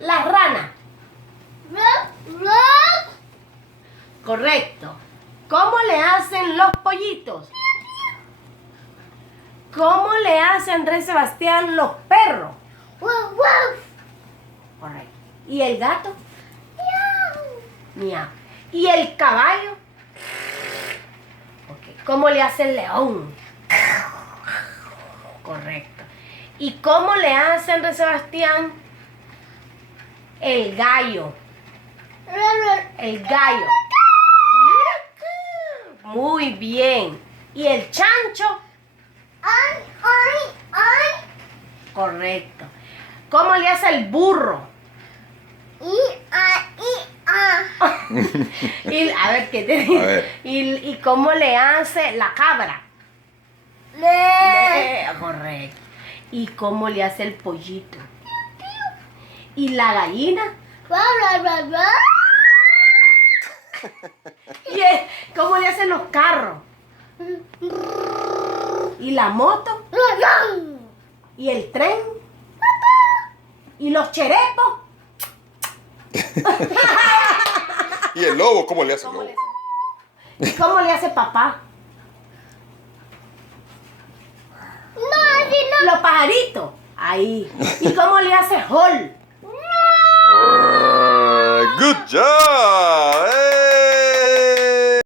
Las ranas. Correcto. ¿Cómo le hacen los pollitos? ¿Cómo le hace Andrés Sebastián los perros? Correcto. ¿Y el gato? Miau. ¿Y el caballo? Okay. ¿Cómo le hace el león? Correcto. ¿Y cómo le hace Andrés Sebastián el gallo? El gallo. Muy bien. ¿Y el chancho? Correcto. ¿Cómo le hace el burro? Y, a ver, ¿qué te digo? A ver. ¿Y cómo le hace la cabra? Correcto. ¿Y cómo le hace el pollito? ¿Y la gallina? ¿Cómo le hacen los carros? ¿Y la moto? ¿Y el tren? ¿Y los cherepos? ¿Y el lobo? ¿Cómo le hace el ¿Cómo lobo? le hace? ¿Y cómo le hace papá? Los pajaritos. Ahí. ¿Y cómo le hace Hall? Good job!